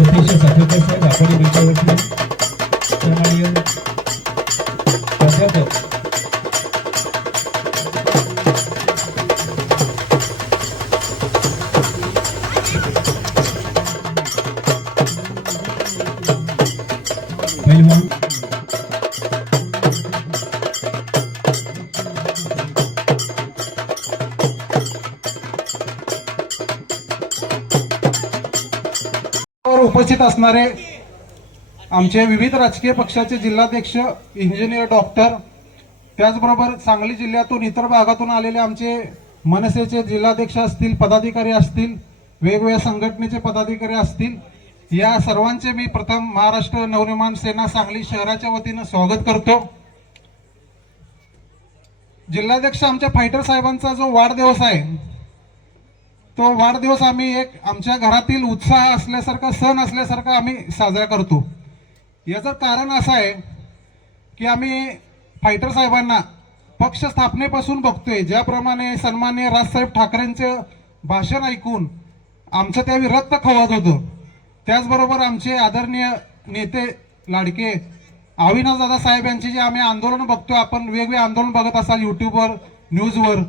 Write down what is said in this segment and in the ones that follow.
सतीश साखरेकर साहेब आघाडी मंचावरती सन्माननीय प्राध्यापक पहिलवान उपस्थित असणारे आमचे विविध राजकीय पक्षाचे जिल्हाध्यक्ष, इंजिनियर, डॉक्टर, त्याचबरोबर सांगली जिल्ह्यातून इतर भागातून आलेले आमचे मनसेचे जिल्हाध्यक्ष असतील, पदाधिकारी असतील, वेगवेगळ्या संघटनेचे पदाधिकारी असतील, या सर्वांचे मी प्रथम महाराष्ट्र नवनिर्माण सेना सांगली शहराच्या वतीनं स्वागत करतो। जिल्हाध्यक्ष आमच्या फायटर साहेबांचा जो वाढदिवस आहे, तो वाढदिवस आम्ही एक आमच्या घरातील उत्साह असल्यासारखा, सण असल्यासारखा आम्ही साजरा करतो। याचं कारण असं आहे की आम्ही फायटर साहेबांना पक्ष स्थापनेपासून बघतोय। ज्याप्रमाणे सन्माननीय राजसाहेब ठाकरेंचं भाषण ऐकून आमचं त्यावेळी रक्त खवत होतं, त्याचबरोबर आमचे आदरणीय नेते लाडके अविनाश दादा साहेब यांची जे आम्ही आंदोलन बघतोय, आपण वेगवेगळे आंदोलन बघत असाल यूट्यूबवर, न्यूजवर,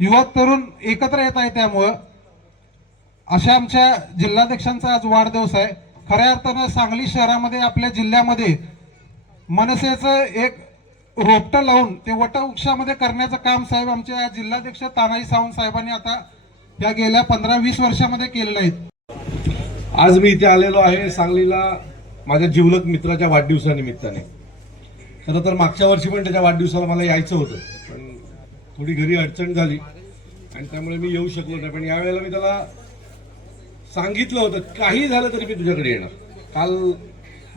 युवक तरुण एकत्र येत आहे, त्यामुळं अशा आमच्या जिल्हाध्यक्षांचा आज वाढदिवस आहे। खऱ्या अर्थानं सांगली शहरामध्ये, आपल्या जिल्ह्यामध्ये मनसेचं एक रोपटं लावून ते वटवृक्षामध्ये करण्याचं काम साहेब आमच्या जिल्हाध्यक्ष तानाजी सावंत साहेबांनी आता या गेल्या 15-20 वर्षामध्ये केलेलं आहे। आज मी इथे आलेलो आहे सांगलीला माझ्या जिवलग मित्राच्या वाढदिवसानिमित्ताने। खरं तर मागच्या वर्षी पण त्याच्या वाढदिवसाला मला यायचं होतं, पण थोडी घरी अडचण झाली आणि त्यामुळे मी येऊ शकलो नाही। पण यावेळेला मी त्याला सांगितलं होतं, काही झालं तरी मी तुझ्याकडे येणार। काल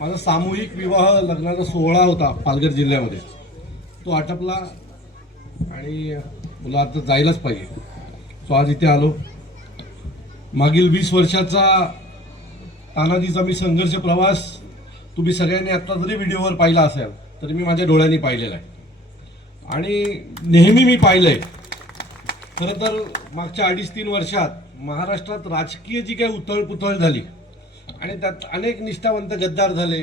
माझा सामूहिक विवाह लग्नाचा सोहळा होता पालघर जिल्ह्यामध्ये, तो आटपला आणि मला आता जायलाच पाहिजे। सो आज इथे आलो। मागील 20 वर्षाचा तानाजीचा मी संघर्ष प्रवास तुम्ही सगळ्यांनी आता जरी व्हिडिओवर पाहिला असेल तरी मी माझ्या डोळ्यांनी पाहिलेला आहे आणि नेहमी मी पाहिलंय। खरं तर मागच्या 2.5-3 वर्षात महाराष्ट्रात राजकीय जी काही उथळपुथळ झाली आणि त्यात अनेक निष्ठावंत गद्दार झाले,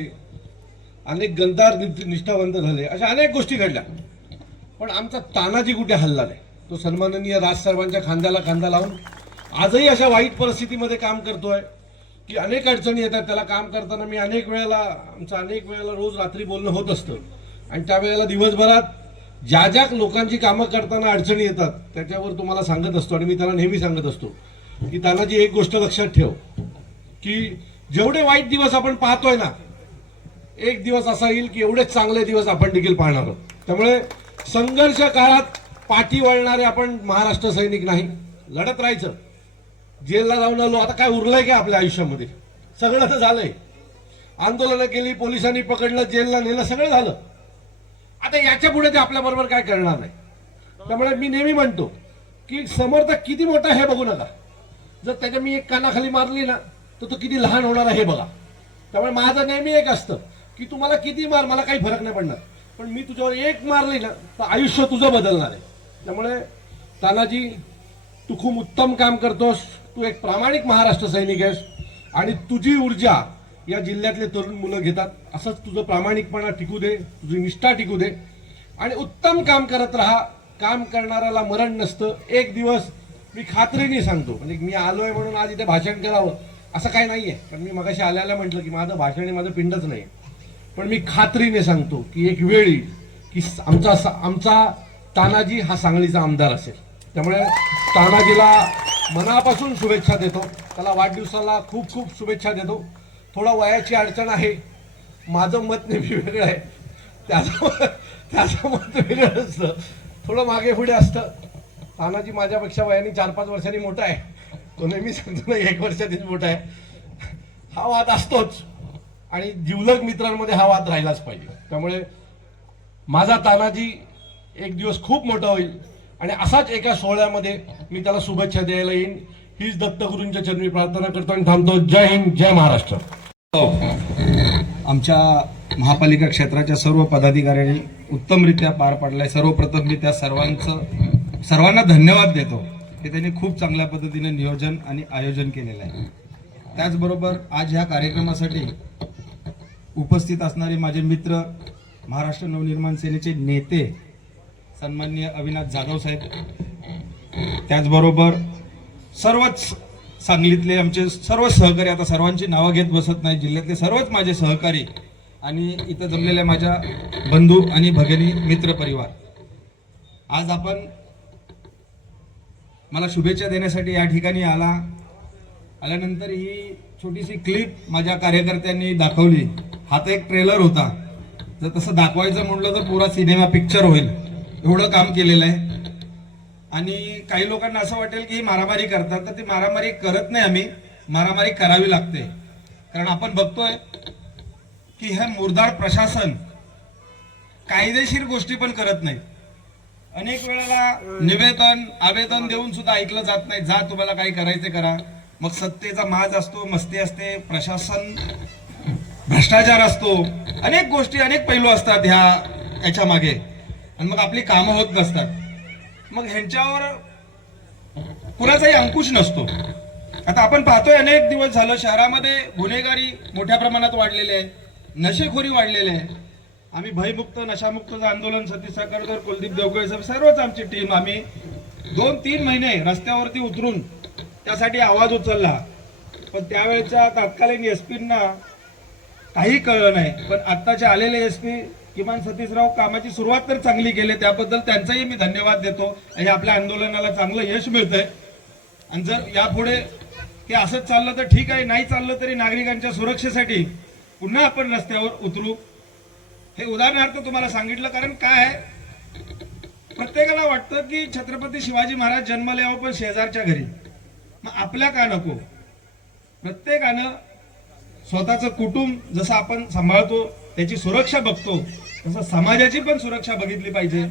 अनेक गद्दार निष्ठावंत झाले, अशा अनेक गोष्टी घडल्या, पण आमचा तानाजी कुठे हलला नाही। तो सन्माननीय राजसाहेबांच्या खांद्याला खांदा लावून आजही अशा वाईट परिस्थितीमध्ये काम करतोय की अनेक अडचणी येतात त्याला काम करताना। मी अनेक वेळेला रोज रात्री बोलणं होत असतं आणि त्यावेळेला दिवसभरात ज्या ज्या लोकांची कामं करताना अडचणी येतात त्याच्यावर तुम्हाला सांगत असतो आणि मी त्याला नेहमी सांगत असतो की तानाजी, एक गोष्ट लक्षात ठेव की जेवढे वाईट दिवस आपण पाहतोय ना, एक दिवस असा येईल की एवढेच चांगले दिवस आपण देखील पाहणार आहोत। त्यामुळे संघर्ष काळात पाठी वळणारे आपण महाराष्ट्र सैनिक नाही, लढत राहायचं। जेलला जाऊन आलो, आता काय उरलंय का आपल्या आयुष्यामध्ये? सगळं तर झालंय। आंदोलनं केली, पोलिसांनी पकडलं, जेलला नेलं, सगळं झालं। आता याच्या पुढे ते आपल्या बरोबर काय करणार नाही। त्यामुळे मी नेहमी म्हणतो की समर्थ किती मोठा हे बघू नका, जर त्याच्या मी एक कानाखाली मारली ना तर तो किती लहान होणार आहे हे बघा। त्यामुळे माझं नेहमी एक असतं की तुम्हाला किती मार, मला काही फरक नाही पडणार, पण मी तुझ्यावर एक मारली ना तर आयुष्य तुझं बदलणार आहे। त्यामुळे तानाजी, तू खूप उत्तम काम करतोस, तू एक प्रामाणिक महाराष्ट्र सैनिक आहेस आणि तुझी ऊर्जा या जिल्ह्यातले तरुण मुलं घेतात। असंच तुझं प्रामाणिकपणा टिकू दे, तुझी निष्ठा टिकू दे आणि उत्तम काम करत राहा। काम करणाऱ्याला मरण नसतं। एक दिवस मी खात्रीने सांगतो, म्हणजे मी आलोय म्हणून आज इथे भाषण करावं असं काही नाहीये, पण मी मगाशी आल्याला म्हटलं की माझं भाषण हे माझं पिंडच नाही, पण मी खात्रीने सांगतो की एक वेळ येईल की आमचा तानाजी हा सांगलीचा आमदार असेल। त्यामुळे तानाजीला मनापासून शुभेच्छा देतो, त्याला वाढदिवसाला खूप खूप शुभेच्छा देतो। थोडा वयाची अडचण आहे, माझं मत नेहमी वेगळं आहे, त्याचं मत वेगळं असतं, थोडं मागे पुढे असतं। तानाजी माझ्यापेक्षा वयाने 4-5 वर्षांनी मोठा आहे, तो नेहमी सांगतो ना 1 वर्षानेच मोठा आहे। हा वाद असतोच आणि जिवलग मित्रांमध्ये हा वाद राहिलाच पाहिजे। त्यामुळे माझा तानाजी एक दिवस खूप मोठा होईल आणि असाच एका सोहळ्यामध्ये मी त्याला शुभेच्छा द्यायला येईन, हीच दत्तगुरूंच्या चरणी प्रार्थना करतो आणि थांबतो। जय हिंद, जय महाराष्ट्र। आमच्या महापालिका क्षेत्राच्या सर्व पदाधिकाऱ्यांनी उत्तमरित्या पार पाडलाय। सर्वप्रथम मी त्या सर्वांना धन्यवाद देतो की त्यांनी खूप चांगल्या पद्धतीने नियोजन आणि आयोजन केलेलं आहे। त्याचबरोबर आज ह्या कार्यक्रमासाठी उपस्थित असणारे माझे मित्र, महाराष्ट्र नवनिर्माण सेनेचे नेते सन्माननीय अविनाश जाधव साहेब, त्याचबरोबर सर्वच सांगलीतले आमचे सर्व सहकारी, आता सर्वांची नावं घेत बसत नाही, जिल्ह्यातले सर्वच माझे सहकारी आणि इथं जमलेल्या माझ्या बंधू आणि भगिनी मित्र परिवार, आज आपण मला शुभेच्छा देण्यासाठी या ठिकाणी आल्यानंतर ही छोटीशी क्लिप माझ्या कार्यकर्त्यांनी दाखवली. हा तर एक ट्रेलर होता, जर तसं दाखवायचं म्हटलं तर पुरा सिनेमा पिक्चर होईल, एवढं काम केलेलं आहे. आणि काही लोकांना असं वाटेल की ही मारामारी करतात, तर ती मारामारी करत नाही आम्ही, मारामारी करावी लागते. कारण आपण बघतोय की हे मुरदाड प्रशासन कायदेशीर गोष्टी पण करत नाही. अनेक वेळेला आवेदन देऊन सुद्धा ऐकलं जात नाही. जा तुम्हाला काही करायचं करा. मग सत्तेचा माज असतो, मस्ती असते, प्रशासन भ्रष्टाचार असतो, अनेक गोष्टी, अनेक पैलू असतात याच्या मागे, आणि मग आपली कामं होत नसतात. मग ह्यांच्यावर कुणाचाही अंकुश नसतो. आता आपण पाहतोय अनेक दिवस झालं शहरामध्ये गुन्हेगारी मोठ्या प्रमाणात वाढलेली आहे, नशेखोरी वाढलेली आहे. आम्ही भयमुक्त नशामुक्तचं आंदोलन सतीश साखरकर, कुलदीप देवकळे साहेब, सर्वच आमची टीम आम्ही 2-3 महिने रस्त्यावरती उतरून त्यासाठी आवाज उचलला. पण त्यावेळेच्या तत्कालीन एसपींना काही कळलं नाही. पण आत्ताचे आलेले एसपी किमान सतीशराव कामाची सुरुवात तर चांगली केली, त्याबद्दल त्यांचाही मी धन्यवाद देतो. आणि आपल्या आंदोलनाला चांगलं यश मिळतंय. आणि जर यापुढे हे असंच चाललं तर ठीक आहे, नाही चाललं तरी नागरिकांच्या सुरक्षेसाठी पुन्हा आपण रस्त्यावर उतरू. हे उदाहरणार्थ तुम्हाला सांगितलं, कारण काय आहे, प्रत्येकाला वाटतं की छत्रपती शिवाजी महाराज जन्मले यावं पण शेजारच्या घरी. मग आपल्या का नको? प्रत्येकानं स्वतःचं कुटुंब जसं आपण सांभाळतो, त्याची सुरक्षा बघतो, तसं समाजाची पण सुरक्षा बघितली पाहिजे.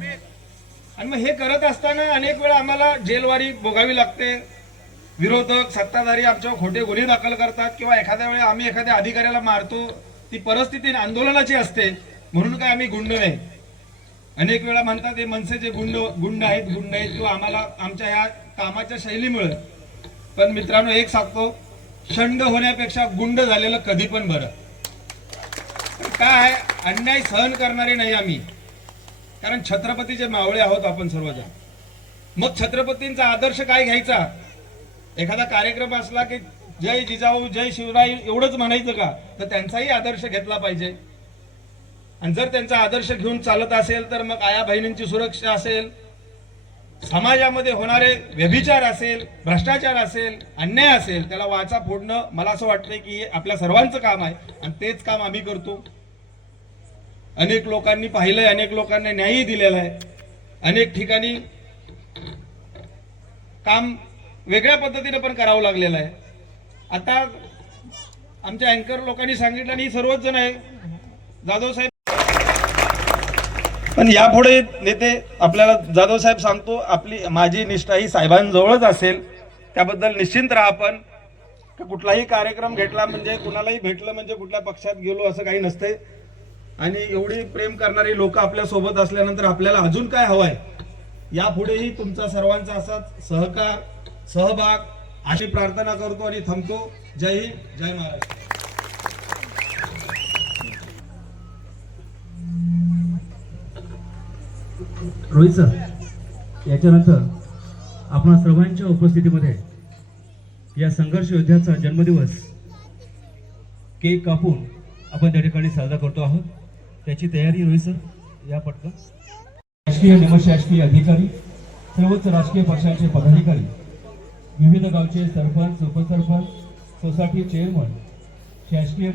आणि मग हे करत असताना अनेक वेळा आम्हाला जेलवारी भोगावी लागते. विरोधक, सत्ताधारी आमच्यावर खोटे गुन्हे दाखल करतात, किंवा एखाद्या वेळी आम्ही एखाद्या अधिकाऱ्याला मारतो. ती परिस्थिती आंदोलनाची असते, म्हणून काय आम्ही गुंड नाही. अनेक वेळा म्हणतात हे मनसेचे गुंड आहेत, किंवा आम्हाला आमच्या ह्या कामाच्या शैलीमुळे. पण मित्रांनो, एक सांगतो, शंड होण्यापेक्षा गुंड झालेलं कधी पण बरं. काय, अन्याय सहन करणारे नाही आम्ही, कारण छत्रपतीचे मावळे आहोत आपण सर्वजण. मग छत्रपतींचा आदर्श काय घ्यायचा? एखादा कार्यक्रम असला की जय जिजाऊ, जय शिवराय एवढंच म्हणायचं का? तर त्यांचाही आदर्श घेतला पाहिजे. आणि जर त्यांचा आदर्श घेऊन चालत असेल तर मग आया बहिणींची सुरक्षा असेल, समाजामध्ये होणारे व्यभिचार असेल, भ्रष्टाचार असेल, अन्याय असेल, त्याला वाचा फोडणं मला असं वाटतंय की आपल्या सर्वांचं काम आहे. आणि तेच काम आम्ही करतो. अनेक लोकांनी पाहिलंय, अनेक लोकांना न्यायही दिलेला आहे. अनेक ठिकाणी काम वेगळ्या पद्धतीने पण करावं लागलेलं आहे. आता आमच्या अँकर लोकांनी सांगितलं, आणि सर्वच जण आहे, जाधव साहेब. पण यापुढे नेते आपल्याला जाधव साहेब सांगतो, माझी निष्ठा ही साहेबांजवळच असेल. त्याबद्दल निश्चिंत राहा. आपण कुठलाही कार्यक्रम घेतला म्हणजे, कुणालाही भेटलं म्हणजे कुठल्या पक्षात गेलो असं काही नसते. आणि एवढी प्रेम करणारी लोक आपल्या सोबत असल्यानंतर आपल्याला अजून काय हवंय? यापुढेही तुमचा सर्वांचा असाच सहकार, सहभाग अशी प्रार्थना करतो आणि थांबतो. जय हिंद, जय महाराष्ट्र. रोहित सर, याच्यानंतर आपण सर्वांच्या उपस्थितीमध्ये या संघर्ष योद्ध्याचा जन्मदिवस केक कापून आपण त्या ठिकाणी साजरा करतो आहोत. त्याची तयारी रोहित सर, या पटकन. राजकीय निमशासकीय अधिकारी, सर्वच राजकीय पक्षांचे पदाधिकारी, विविध गावचे सरपंच, उपसरपंच, सोसायटी चेअरमन, शासकीय